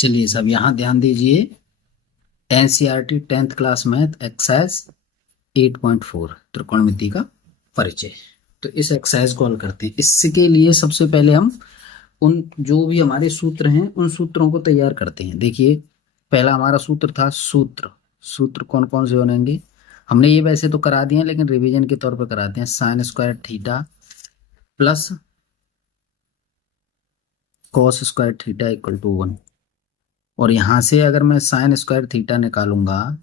चलिए सब यहाँ ध्यान दीजिए। NCERT 10th class math exercise 8.4 त्रिकोणमिति का परिचय। तो इस एक्सरसाइज को हल करते हैं। इसके लिए सबसे पहले हम उन जो भी हमारे सूत्र हैं उन सूत्रों को तैयार करते हैं। देखिए पहला हमारा सूत्र था सूत्र कौन कौन से बनेंगे, हमने ये वैसे तो करा दिए हैं लेकिन रिवीजन के तौर पर कराते हैं। Sine square theta plus cos square theta equal to 1। और यहां से अगर मैं साइन स्क्वायर थीटा निकालूंगा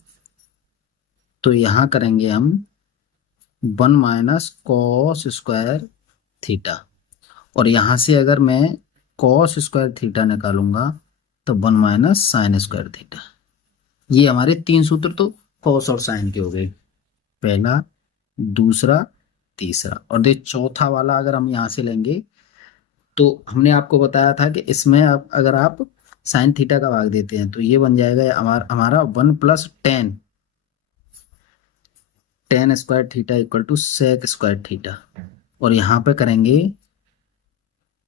तो यहां करेंगे हम 1 माइनस कॉस स्क्वायर थीटा। और यहां से अगर मैं कॉस स्क्वायर थीटा निकालूंगा तो 1 माइनस साइन स्क्वायर थीटा। ये हमारे तीन सूत्र तो कॉस और साइन के हो गए, पहला दूसरा तीसरा। और देख चौथा वाला अगर हम यहां से लेंगे तो हमने आपको बताया था कि इसमें आप अगर आप साइन थीटा का भाग देते हैं तो ये बन जाएगा हमारा 1 plus tan square theta equal to sec square theta. और यहाँ पे करेंगे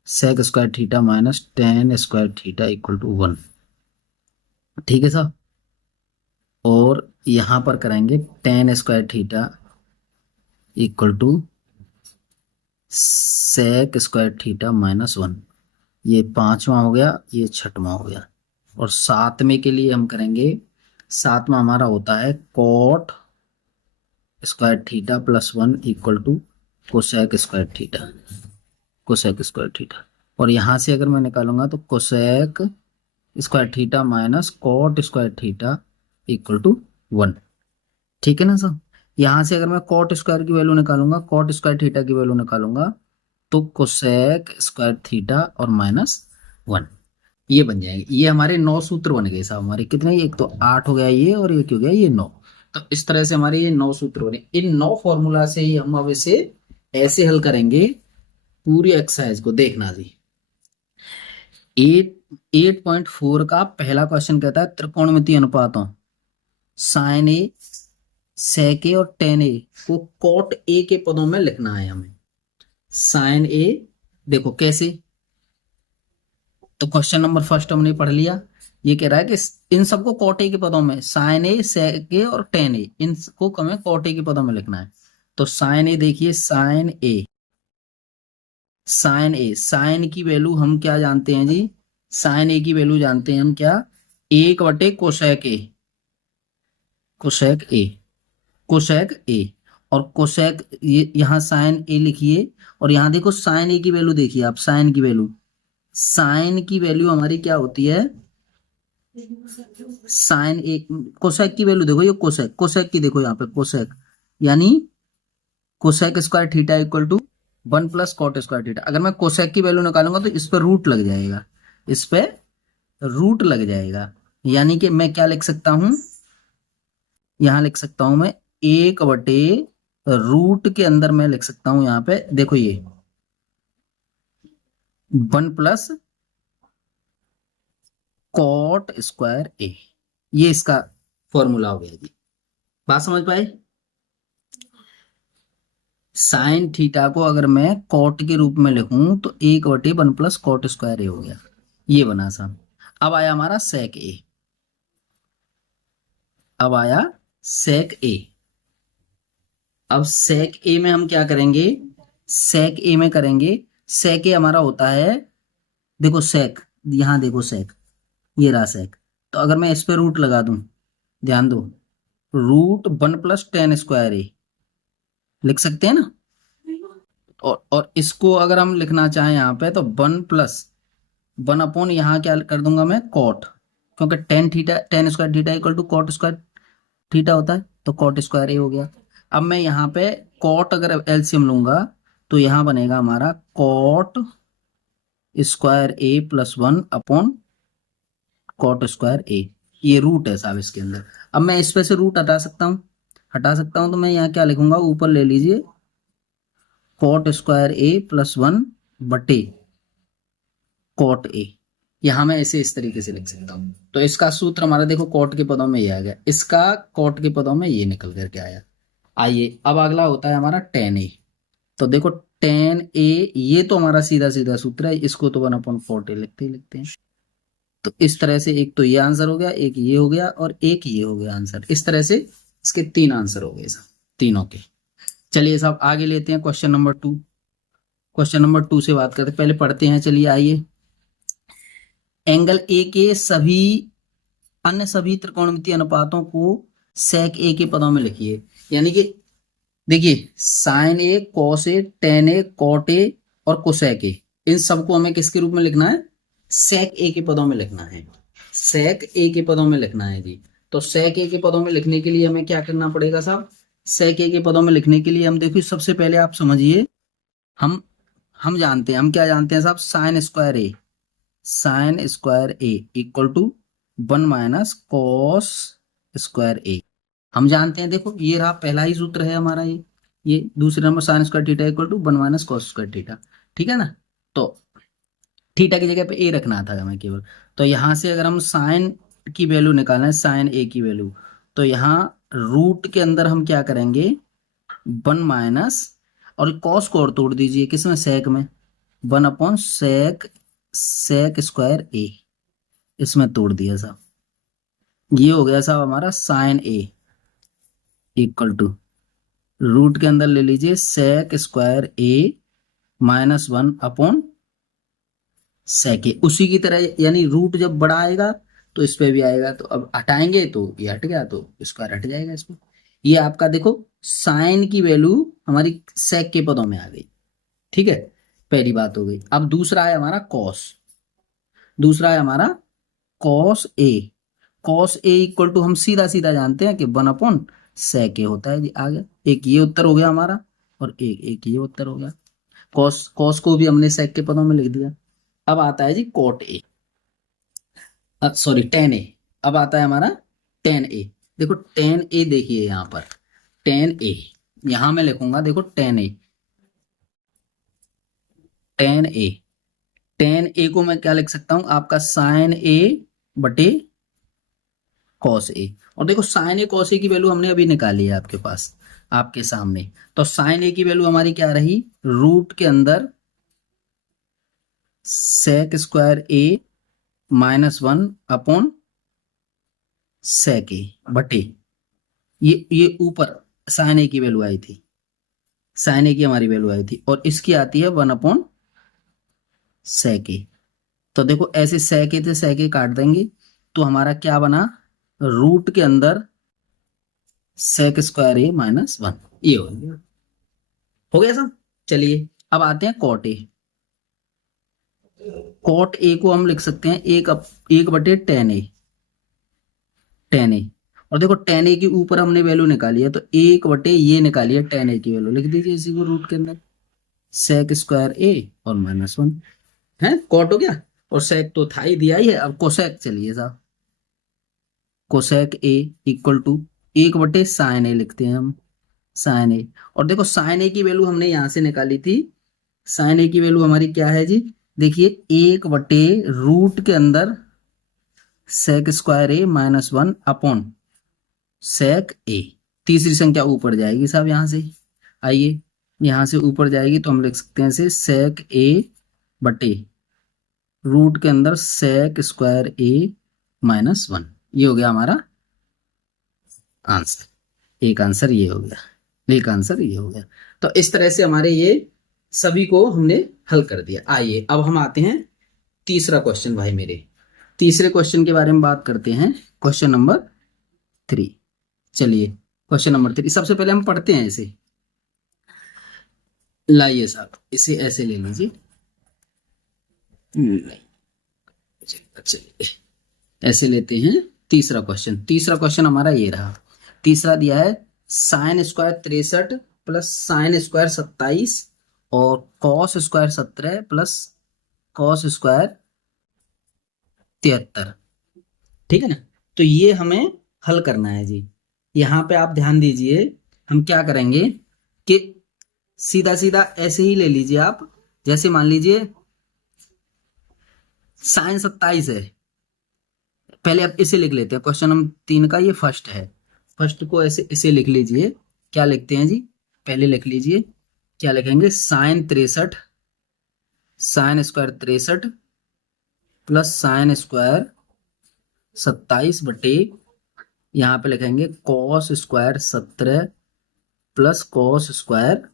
sec square theta minus tan square theta equal to 1। ठीक है साहब। और यहाँ पर करेंगे tan square theta equal to sec square theta minus 1। ये पांचवा हो गया, ये छठवां हो गया। और सातवें के लिए हम करेंगे, सातवां हमारा होता है cot square theta plus 1 equal to cosec square theta. और यहां से अगर मैं निकालूंगा तो cosec square theta minus cot square theta equal to 1। ठीक है ना सर। यहां से अगर मैं कॉट स्क्वायर की वैल्यू निकालूंगा, कॉट स्क्वायर थीटा की वैल्यू निकालूंगा तो कोसेक स्क्वायर थीटा और माइनस 1 ये बन जाएंगे। ये हमारे 9 सूत्र बन गए साहब। हमारे कितने, एक तो 8 हो गया ये और एक हो गया ये 9। तो इस तरह से हमारे ये 9 सूत्र बने। इन 9 फॉर्मूला से ही हम अब इसे ऐसे हल करेंगे पूरी एक्सरसाइज को। देखना जी, 8.4 का पहला क्वेश्चन कहता है त्रिकोणमितीय अनुपातों साइन ए, सेक ए और टेन ए को कॉट ए के पदों में लिखना है हमें। साइन ए देखो कैसे, तो क्वेश्चन नंबर फर्स्ट हमने पढ़ लिया। ये कह रहा है कि इन सबको कॉट ए के पदों में, साइन ए, सेक ए और टेन ए, इनको हमें कॉट ए के पदों में लिखना है। तो साइन ए देखिए, साइन की वैल्यू हम क्या जानते हैं जी, साइन ए की वैल्यू जानते हैं हम क्या, 1/कोसेक ए। और कोसेक ये यहाँ साइन ए लिखिए। और यहाँ देखो साइन ए की वैल्यू देखिए आप, साइन की वैल्यू हमारी क्या होती है, साइन ए। कोसेक की वैल्यू देखो, ये कोसेक की देखो यहाँ पे कोसेक, यानी cosec square theta equal to 1 plus cot square theta. अगर मैं कोसेक की वैल्यू निकालूंगा तो इस पर रूट लग जाएगा, यानी कि मैं क्या लिख सकता हूं, यहां लिख सकता हूं मैं 1/रूट के अंदर मैं लिख सकता हूं, यहां पे देखो ये 1 प्लस कॉट स्क्वायर ए। ये इसका फॉर्मूला हो गया जी। बात समझ पाए। साइन थीटा को अगर मैं कॉट के रूप में लिखूं तो 1/1 प्लस कॉट स्क्वायर ए हो गया, ये बना सा। अब आया हमारा सेक ए। अब सेक ए में हम क्या करेंगे, सेक ए हमारा होता है, देखो सेक, यहां देखो सेक, ये रहा सेक। तो अगर मैं इस पे रूट लगा दूं, ध्यान दो, रूट 1 प्लस टेन स्क्वायर ए लिख सकते हैं ना। और इसको अगर हम लिखना चाहें यहाँ पे तो 1 प्लस 1 यहाँ क्या कर दूंगा मैं, कॉट, क्योंकि tan square theta equal to cot square theta होता है, तो कॉट स्क्वायर ए हो गया। अब मैं यहाँ पे कॉट अगर एलसीएम लूंगा तो यहाँ बनेगा हमारा cot square A plus 1 cot square ए। ये रूट है साहब इसके अंदर। अब मैं इस पे से रूट हटा सकता हूं तो मैं यहाँ क्या लिखूंगा, ऊपर ले लीजिए cot square A plus 1/, cot A. यहां मैं इसे इस तरीके से लिख सकता हूं। तो इसका सूत्र हमारा देखो कॉट के पदों में ये आ गया, इसका कॉट के पदों में ये निकल करके आया। आइए अब अगला होता है हमारा टेन ए। तो देखो टेन ए, ये तो हमारा सीधा सीधा सूत्र है, इसको तो 1/40 लिखते हैं। तो इस तरह से एक तो ये आंसर हो गया, एक ये हो गया और एक ये हो गया आंसर। इस तरह से इसके 3 आंसर हो गए साहब, तीनों के। चलिए साहब आगे लेते हैं क्वेश्चन नंबर 2। क्वेश्चन नंबर 2 से बात करते हैं, पहले पढ़ते हैं। चलिए आइए, एंगल ए के सभी अन्य सभी त्रिकोणमितीय अनुपातों को सेक ए के पदों में लिखिए। यानी कि देखिए, sine A, cos A, tan A, cot A और कोसेक ए, इन सबको हमें किसके रूप में लिखना है? सेक ए के पदों में लिखना है। सेक ए के पदों में लिखना है जी। तो सेक ए के पदों में लिखने के लिए हमें क्या करना पड़ेगा साहब? सेक ए के पदों में लिखने के लिए हम देखिए, सबसे पहले आप समझिए, हम जानते हैं, हम क्या जानते हैं साहब? Sine square A, sine square A equal to 1 minus cos square A. हम जानते हैं, देखो ये रहा पहला ही सूत्र है हमारा, ये दूसरे number sine square theta equal to 1 minus cos square theta. ठीक है ना? तो थीटा की जगह पे ए रखना था हमें केवल। तो यहां से अगर हम साइन की वैल्यू निकालना है, साइन ए की वैल्यू, तो यहाँ रूट के अंदर हम क्या करेंगे? 1 माइनस, और कॉस को और तोड़ दीजिए किसमें? सेक में। 1 अपॉन सेक, सेक स्क्वायर ए, इसमें तोड़ दिया साहब। ये हो गया साहब हमारा sine A equal to, root के अंदर ले लीजिए sec square A minus 1 upon sec A. उसी की तरह, यानी रूट जब बड़ा आएगा तो इस पे भी आएगा, तो अब हटाएंगे तो ये हट गया, तो स्क्वायर हट जाएगा इसमें। ये आपका देखो, साइन की वैल्यू हमारी सेक के पदों में आ गई। ठीक है, पहली बात हो गई। अब दूसरा है हमारा कॉस, दूसरा है हमारा cos A. Cos A equal to हम सीधा सीधा जानते हैं कि 1 अपॉन सेक ए होता है जी। आ गया, एक ये उत्तर हो गया हमारा और एक ये उत्तर हो गया। कॉस कॉस को भी हमने सेक के पदों में लिख दिया। अब आता है जी कॉट ए, सॉरी टेन ए। अब आता है हमारा टेन ए। देखो टेन ए, देखिए यहां पर टेन ए, यहां मैं लिखूंगा, देखो टेन ए, टेन ए, टेन ए को मैं क्या लिख सकता हूं? आपका साइन ए बटे कॉस ए। और देखो साइन ए कॉस ए की वैल्यू हमने अभी निकाली है आपके पास, आपके सामने। तो साइन ए की वैल्यू हमारी क्या रही? रूट के अंदर सेक square A minus 1 upon sec ए बटे, ये ऊपर साइन ए की वैल्यू आई थी, साइन ए की हमारी वैल्यू आई थी, और इसकी आती है 1 अपॉन सेक ए। तो देखो ऐसे सेक ए थे, सेक ए काट देंगे, तो हमारा क्या बना? रूट के अंदर सेक स्क्वायर ए माइनस 1, ये हो गया। हो गया सब। चलिए अब आते हैं कॉट ए। कॉट ए को हम लिख सकते हैं एक बटे टेन ए, टेन ए। और देखो टेन ए के ऊपर हमने वैल्यू निकाली है, तो एक बटे ये निकाली है टेन ए की वैल्यू, लिख दीजिए इसी को रूट के अंदर, सेक स्क्वायर ए और माइनस 1 है। कॉट हो गया, और सेक तो था ही, दिया ही है। अब कोसेक, चलिए साहब, कोसेक ए इक्वल टू एक बटे साइन ए लिखते हैं हम, साइन ए। और देखो साइन ए की वैल्यू हमने यहां से निकाली थी, साइन ए की वैल्यू हमारी क्या है जी? देखिए एक बटे रूट के अंदर सेक square A minus 1 upon sec ए। तीसरी संख्या ऊपर जाएगी साहब यहां से, आइए यहां से ऊपर जाएगी, तो हम लिख सकते हैं इसे सेक ए बटे रूट के अंदर सेक स्क्वायर ए माइनस 1। ये हो गया हमारा आंसर, एक आंसर ये हो गया, एक आंसर ये हो गया। तो इस तरह से हमारे ये सभी को हमने हल कर दिया। आइए अब हम आते हैं तीसरा क्वेश्चन भाई मेरे, तीसरे क्वेश्चन के बारे में बात करते हैं, क्वेश्चन नंबर 3। चलिए क्वेश्चन नंबर 3 सबसे पहले हम पढ़ते हैं इसे। लाइए साहब इसे ऐसे ले लीजिए, चलिए ऐसे लेते हैं। तीसरा क्वेश्चन, तीसरा क्वेश्चन हमारा ये रहा। तीसरा दिया है sign square 63 plus sine square 27 और cos square 17 plus cos square 73। ठीक है ना? तो ये हमें हल करना है जी। यहां पे आप ध्यान दीजिए, हम क्या करेंगे कि सीधा सीधा ऐसे ही ले लीजिए आप। जैसे मान लीजिए साइन 27 है, पहले आप इसे लिख लेते हैं, क्वेश्चन नंबर 3 का ये फर्स्ट है। फर्स्ट को ऐसे इसे लिख लीजिए, क्या लिखते हैं जी? पहले लिख लीजिए, क्या लिखेंगे? Sine 63, sine square 63 plus sine square 27 बटे यहाँ पे लिखेंगे cos square 17 plus cos square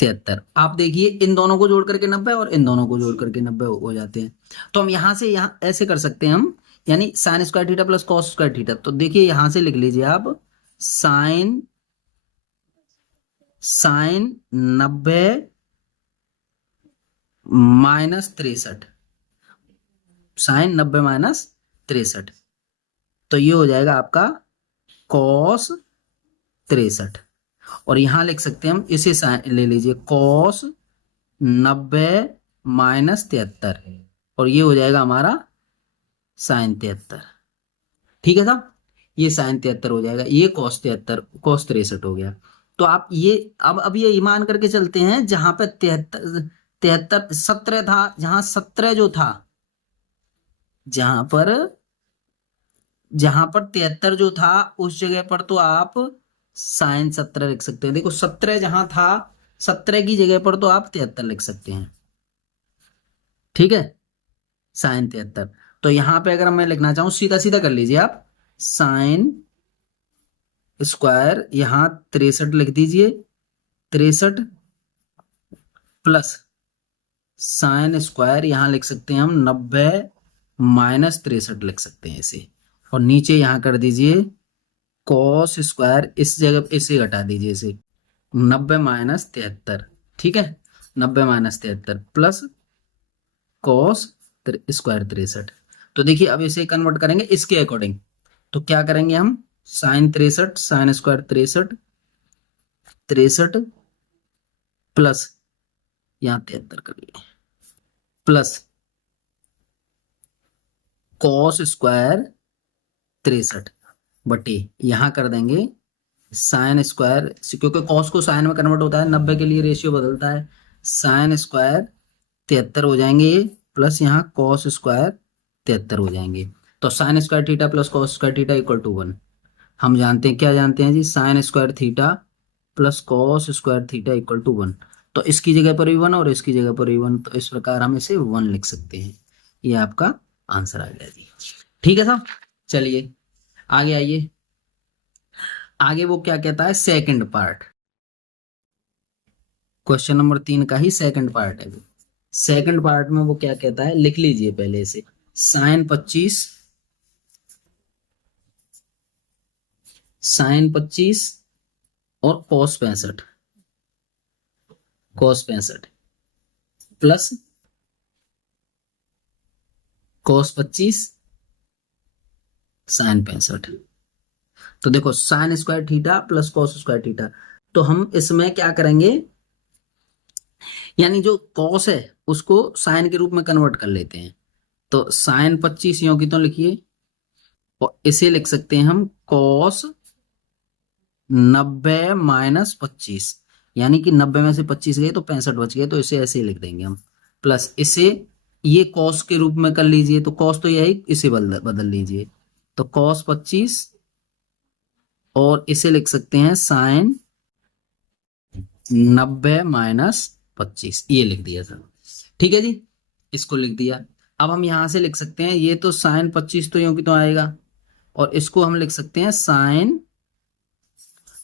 73। आप देखिए इन दोनों को जोड़ करके 90 और इन दोनों को जोड़ करके 90 हो जाते हैं। तो हम यहां से यहां ऐसे कर सकते हैं हम, यानी sign square theta plus cos square theta. तो देखिए यहां से लिख लीजिए आप साइन 90 माइनस 63, साइन 90 माइनस 63, तो ये हो जाएगा आपका कॉस 63। और यहां लिख सकते हैं हम इसे ले लीजिए कॉस 90 माइनस 73, और ये हो जाएगा हमारा साइन 73। ठीक है साहब, ये साइन 73 हो जाएगा, ये कॉस 73 कॉस 63 हो गया। तो आप ये अब ये ईमान करके चलते हैं जहां पे 73 17 था, जहां 17 जो था, जहां पर 73 जो था उस जगह पर तो आप साइन 17 लिख सकते हैं। देखो 17 जहां था, 17 की जगह पर तो आप 73 लिख सकते हैं। ठीक है, साइन 73। तो यहां पे अगर मैं लिखना चाहूं, सीधा सीधा कर लीजिए आप, साइन स्क्वायर यहां 63 लिख दीजिए, 63 प्लस साइन स्क्वायर यहां लिख सकते हैं हम 90 माइनस 63 लिख सकते हैं इसे, और नीचे यहां कर दीजिए कॉस स्क्वायर, इस जगह इसे घटा दीजिए इसे 90 माइनस 73। ठीक है, 90 माइनस 73 प्लस कॉस स्क्वायर 63। तो देखिए अब इसे कन्वर्ट करेंगे इसके अकॉर्डिंग, तो क्या करेंगे हम, साइन 63 साइन स्क्वायर 63 प्लस यहां 73 कर लिए प्लस कॉस स्क्वायर 63 बटे यहां कर देंगे साइन स्क्वायर, क्योंकि कॉस को साइन में कन्वर्ट होता है, 90 के लिए रेशियो बदलता है, साइन स्क्वायर 73 हो जाएंगे ये, प्लस यहाँ कॉस स्क्वायर 73 हो जाएंगे। तो sine square theta plus cos square theta equal to 1। हम जानते हैं, क्या जानते हैं जी, sine square theta plus cos square theta equal to 1। तो इसकी जगह पर भी 1 और इसकी जगह पर भी 1, तो इस प्रकार हम इसे 1 लिख सकते हैं। ये आपका आंसर आ गया जी। ठीक है साहब, चलिए आगे आइए। आगे वो क्या कहता है, सेकंड पार्ट, क्वेश्चन नंबर 3 का ही सेकंड पार्ट है। सेकंड पार्ट में वो क्या कहता है, लिख लीजिए पहले इसे, साइन 25 और कॉस 65 प्लस कॉस 25 साइन 65। तो देखो sign square theta plus cos square theta, तो हम इसमें क्या करेंगे, यानी जो कॉस है उसको साइन के रूप में कन्वर्ट कर लेते हैं। तो साइन 25 यों की तो लिखिए, और इसे लिख सकते हैं हम कॉस 90 माइनस 25, यानी कि 90 में से 25 गए तो 65 बच गए, तो इसे ऐसे ही लिख देंगे हम, प्लस इसे ये कॉस के रूप में कर लीजिए, तो कॉस तो यही, इसे बदल लीजिए, तो कॉस 25, और इसे लिख सकते हैं साइन 90 माइनस 25, ये लिख दिया सर। ठीक है जी, इसको लिख दिया। अब हम यहां से लिख सकते हैं, ये तो साइन 25 तो यूं की तो आएगा, और इसको हम लिख सकते हैं साइन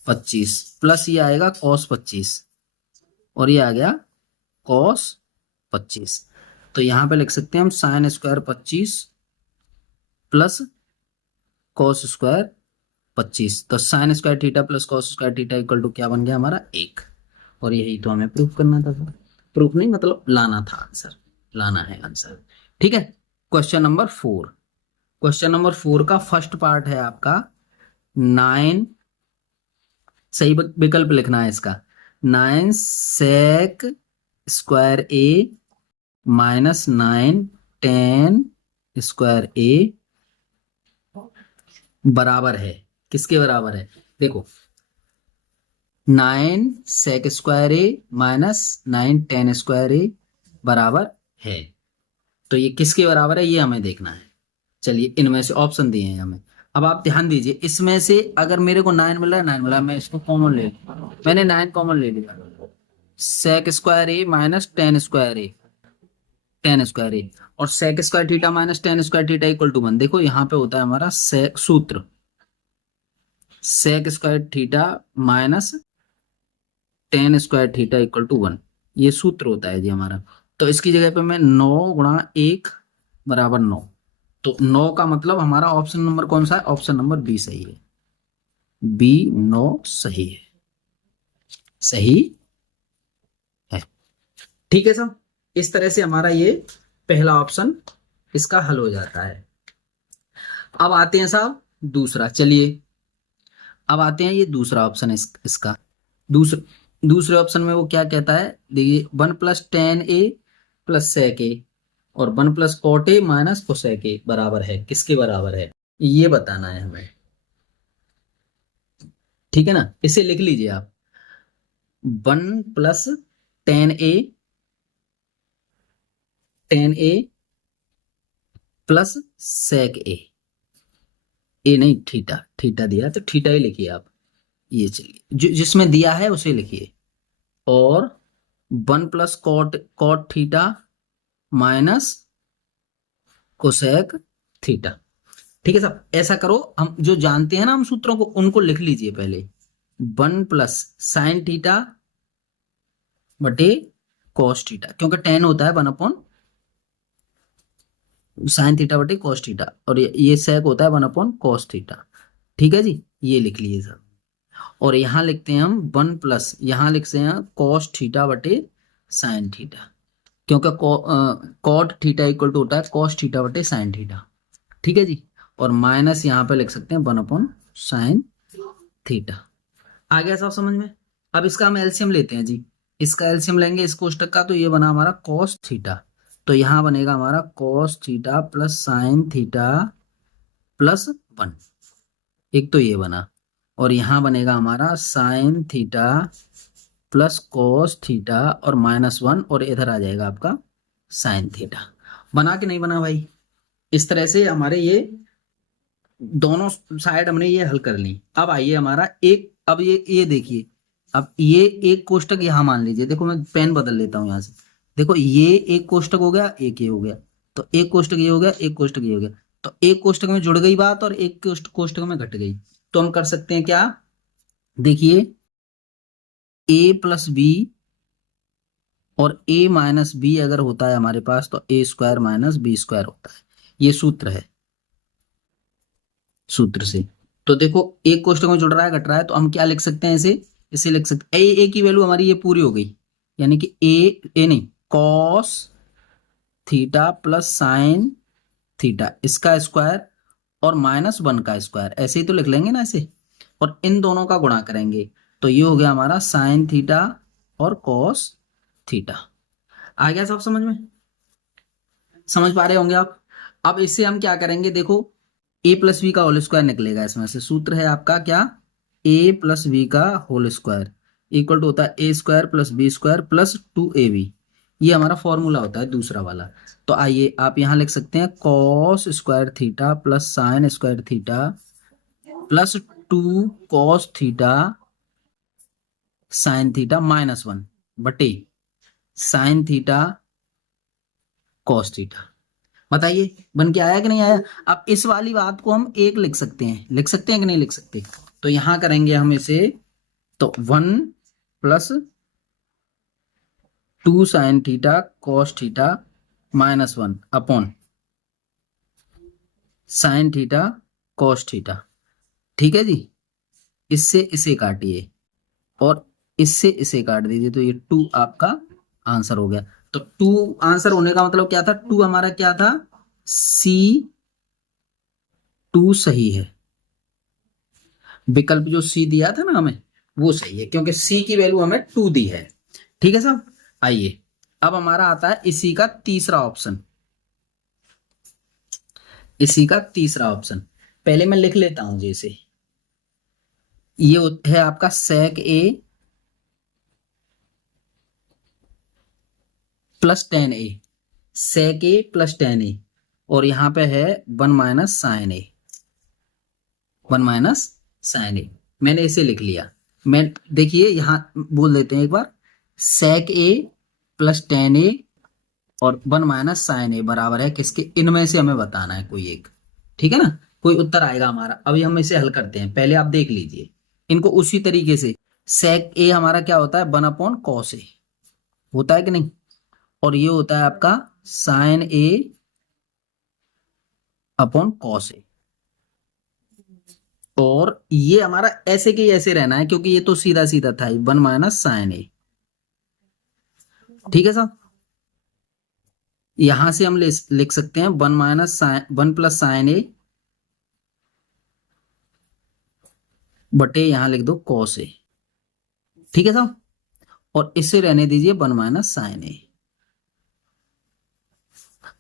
25 प्लस ये आएगा कॉस 25, और ये आ गया कॉस 25। तो यहां पे लिख सकते हैं हम sine square 25 plus cos square 25। तो sine square theta plus cos square theta equal to क्या बन गया हमारा 1, और यही तो हमें प्रूफ करना था सर, प्रूफ नहीं मतलब लाना था आंसर, लाना है आंसर। ठीक है, क्वेश्चन नंबर 4, क्वेश्चन नंबर 4 का फर्स्ट पार्ट है आपका 9, सही विकल्प लिखना है इसका, 9 सेक square A minus 9 ten square ए बराबर है, किसके बराबर है, देखो 9 सेक square A minus 9 ten square ए बराबर है। तो ये किसके बराबर है, ये हमें देखना है। चलिए इनमें से ऑप्शन दिए हैं हमें, अब आप ध्यान दीजिए, इसमें से अगर मेरे को 9 मिल रहा है, 9 मिला, मैं इसको कॉमन ले लूं, मैंने 9 कॉमन ले लिया, sec square A minus 10 square A, tan square A, और sec square theta minus tan square theta equal to 1। देखो यहाँ पे होता है हमारा सेक सूत्र, sec square theta minus tan square theta equal to 1, ये सूत्र होता है जी हमारा। तो इसकी जगह पे मैं 9 × 1 बराबर 9, तो 9 का मतलब हमारा ऑप्शन नंबर कौन सा है? ऑप्शन नंबर बी सही है, बी 9 सही है, सही है। ठीक है साहब, इस तरह से हमारा ये पहला ऑप्शन इसका हल हो जाता है। अब आते हैं साहब दूसरा, चलिए अब आते हैं ये दूसरा ऑप्शन इसका। दूसरे ऑप्शन में वो क्या कहता है, देखिए 1 + tan a + sec a और 1 + cot a minus cosec a बराबर है, किसके बराबर है ये बताना है हमें। ठीक है ना, इसे लिख लीजिए आप, 1 + tan a plus sec a, ए नहीं थीटा, थीटा दिया तो थीटा ही लिखिए आप, ये चलिए जिसमें दिया है उसे लिखिए, और 1 + cot theta minus cosec theta. ठीक है साहब, ऐसा करो, हम जो जानते हैं ना हम सूत्रों को, उनको लिख लीजिए पहले। 1 + sin थीटा बटे cos थीटा, क्योंकि tan होता है 1/sin थीटा बटे cos थीटा, और ये sec होता है 1/cos थीटा। ठीक है जी, ये लिख लीजिए सर। और यहां लिखते हैं हम 1+, यहां लिखते हैं cos थीटा बटे sin थीटा, क्योंकि cot थीटा इक्वल टू होता है cos थीटा बटे sin थीटा। ठीक है जी, और माइनस यहाँ पे लिख सकते हैं 1/sin थीटा। आ गया सब समझ में? अब इसका हम एलसीएम लेते हैं जी, इसका एलसीएम लेंगे इस कोष्टक का, तो ये बना हमारा cos थीटा, तो यहाँ बनेगा हमारा cos theta plus sine theta plus 1, एक तो ये बना, और यहाँ बनेगा हमारा sine theta plus cos theta और -1, और इधर आ जाएगा आपका साइन थीटा। बना कि नहीं बना भाई? इस तरह से हमारे ये दोनों साइड हमने ये हल कर ली। अब आइए हमारा एक, अब ये देखिए, अब ये एक कोष्टक यहाँ मान लीजिए, देखो मैं पेन बदल लेता हूँ यहाँ से, देखो ये एक कोष्टक हो गया, एक ये हो गया, तो एक कोष्टक ये हो गया, एक कोष्टक ये हो गया, तो एक कोष्टक में जुड़ गई बात और एक कोष्टक में घट गई। तो हम कर सकते हैं क्या, देखिए a + b और a - b अगर होता है हमारे पास, तो a² - b² होता है, ये सूत्र है, सूत्र से। तो देखो एक कोष्टक में जुड़ रहा है, घट रहा है, तो हम क्या लिख सकते हैं, इसे लिख सकते हैं, ए की वैल्यू हमारी ये पूरी हो गई, यानी कि ए नहीं, cos theta plus sine theta इसका स्क्वायर और -1 का स्क्वायर, ऐसे ही तो लिख लेंगे ना ऐसे, और इन दोनों का गुणा करेंगे, तो ये हो गया हमारा साइन थीटा और कॉस थीटा। आ गया सब समझ में? समझ पा रहे होंगे आप? अब इससे हम क्या करेंगे, देखो a + b का होल स्क्वायर निकलेगा इसमें से, सूत्र है आपका क्या, a + b का होल स्क्वायर इक्वल टू होता है a² + b² + 2ab, ये हमारा फॉर्मूला होता है दूसरा वाला। तो आइए आप यहां लिख सकते हैं cos² theta plus sine square theta plus 2 cos theta sine theta -1 बटे साइन थीटा cos थीटा। बताइए बन के आया कि नहीं आया? अब इस वाली बात को हम एक लिख सकते हैं, लिख सकते हैं कि नहीं लिख सकते? तो यहां करेंगे हम इसे, तो 1 + 2 sine theta cos theta -1 upon sine theta cos theta. ठीक है जी, इससे इसे काटिए और इससे इसे काट दीजिए, तो ये 2 आपका आंसर हो गया। तो 2 आंसर होने का मतलब क्या था, 2 हमारा क्या था, C2 सही है, विकल्प जो सी दिया था ना हमें वो सही है, क्योंकि सी की वैल्यू हमें 2 दी है। ठीक है साहब, आइए अब हमारा आता है इसी का तीसरा ऑप्शन, इसी का तीसरा ऑप्शन पहले मैं लिख लेता हूं जैसे, ये है आपका sec a plus tan a, sec a plus tan a, और यहां पे है 1 - sin a, 1 - sin a, मैंने इसे लिख लिया। मैं देखिए यहां बोल देते हैं एक बार, sec a plus tan a और 1 माइनस साइन ए बराबर है किसके, इनमें से हमें बताना है कोई एक, ठीक है ना, कोई उत्तर आएगा हमारा। अभी हम इसे हल करते हैं, पहले आप देख लीजिए इनको उसी तरीके से। सेक ए हमारा क्या होता है, 1 अपॉन कॉस ए होता है कि नहीं, और ये होता है आपका sign A upon cos A, और ये हमारा ऐसे के ऐसे रहना है क्योंकि ये तो सीधा सीधा था, 1 माइनस साइन ए, ठीक है साहब। यहां से हम लिख सकते हैं 1 माइनस साइन 1 प्लस साइन ए बटे यहां लिख दो कॉस ए, ठीक है साहब, और इसे रहने दीजिए 1 माइनस साइन ए।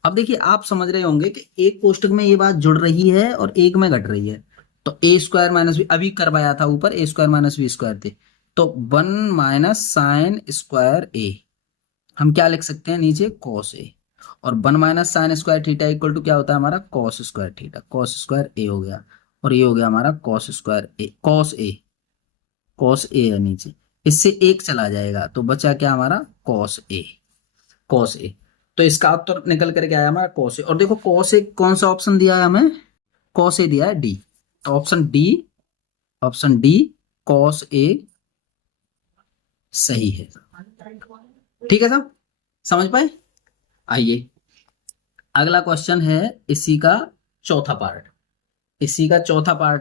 अब देखिए आप समझ रहे होंगे कि एक कोष्टक में ये बात जुड़ रही है और एक में घट रही है। तो ए स्क्वायर माइनस बी अभी करवाया था ऊपर, ए स्क्वायर माइनस बी स्क्वायर थे, तो 1 माइनस साइन स्क्वायर ए हम क्या लिख सकते हैं नीचे कॉस ए, और 1 minus sine square theta equal to क्या होता है हमारा cos square theta, cos square A हो गया, और ये हो गया हमारा cos square A, cos A है नीचे, इससे एक चला जाएगा तो बचा क्या हमारा कॉस ए। तो इसका उत्तर निकल करके आया हमारा कॉस ए। और देखो कॉस ए कौन सा ऑप्शन दिया है हमें, कॉस ए दिया है डी, तो ऑप्शन डी कॉस ए सही है, ठीक है साहब, समझ पाए। आइए अगला क्वेश्चन है इसी का चौथा पार्ट,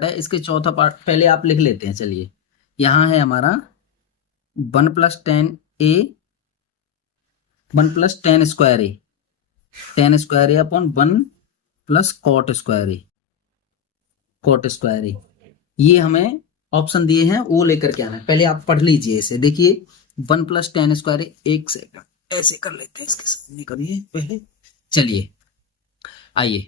है, इसके चौथा पार्ट पहले आप लिख लेते हैं। चलिए यहां है हमारा 1 प्लस टेन ए 1 प्लस टेन स्क्वायर ए अपॉन 1 प्लस कॉट स्क्वायर ए, ये हमें ऑप्शन दिए हैं, वो लेकर के आना है। पहले आप पढ़ लीजिए इसे, देखिए 1 प्लस टेन स्क्वायर ए, एक सेकंड ऐसे कर लेते हैं, इसके सामने करिए पहले। चलिए आइए,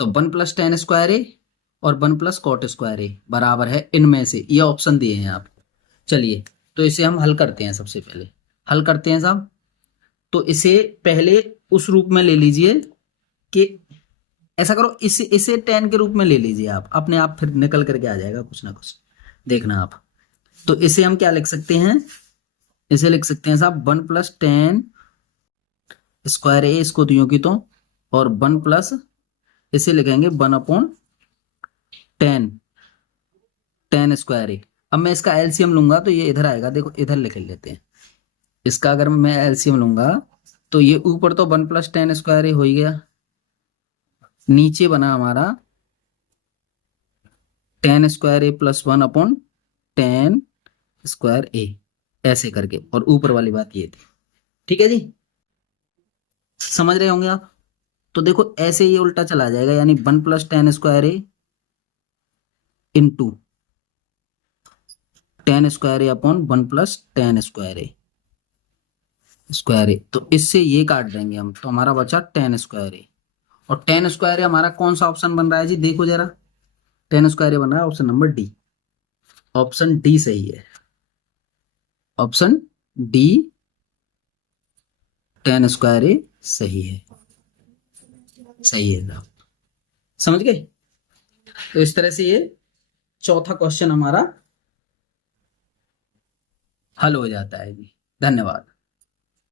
तो 1 प्लस टेन स्क्वायर ए और 1 प्लस कॉट स्क्वायर ए बराबर है इनमें से, ये ऑप्शन दिए हैं आपको। चलिए तो इसे हम हल करते हैं, सबसे पहले हल करते हैं साहब। तो इसे पहले उस रूप में ले लीजिए कि ऐसा करो, इसे 10 के रूप में ले लीजिए आप, अपने आप फिर निकल करके आ जाएगा कुछ ना कुछ, देखना आप। तो इसे हम क्या लिख सकते हैं, इसे लिख सकते हैं साहब 1 प्लस टेन स्क्वायर ए, इसको तो यूं की तो, और 1 प्लस इसे लिखेंगे 1 अपॉन टेन स्क्वायर ए। अब मैं इसका एलसीएम लूंगा तो ये इधर आएगा, देखो इधर लिख लेते हैं, इसका अगर मैं एलसीएम लूंगा तो ये ऊपर तो 1 प्लस टेन स्क्वायर ए हो ही गया, नीचे बना हमारा ten square A plus 1 upon ten square ए, ऐसे करके, और ऊपर वाली बात ये थी, ठीक है जी, समझ रहे होंगे आप। तो देखो ऐसे ये उल्टा चला जाएगा, यानी 1 प्लस टेन स्क्वायर ए इंटू टेन स्क्वायर ए अपॉन 1 प्लस टेन स्क्वायर ए, तो इससे ये काट देंगे हम, तो हमारा बचा टेन स्क्वायर ए, और टेन स्क्वायर ए हमारा कौन सा ऑप्शन बन रहा है जी, देखो जरा, टेन स्क्वायर ए बन रहा है option number D, option D सही है, ऑप्शन डी टेन स्क्वायर ए सही है, साहब, समझ गए। तो इस तरह से ये चौथा क्वेश्चन हमारा हल हो जाता है जी। धन्यवाद।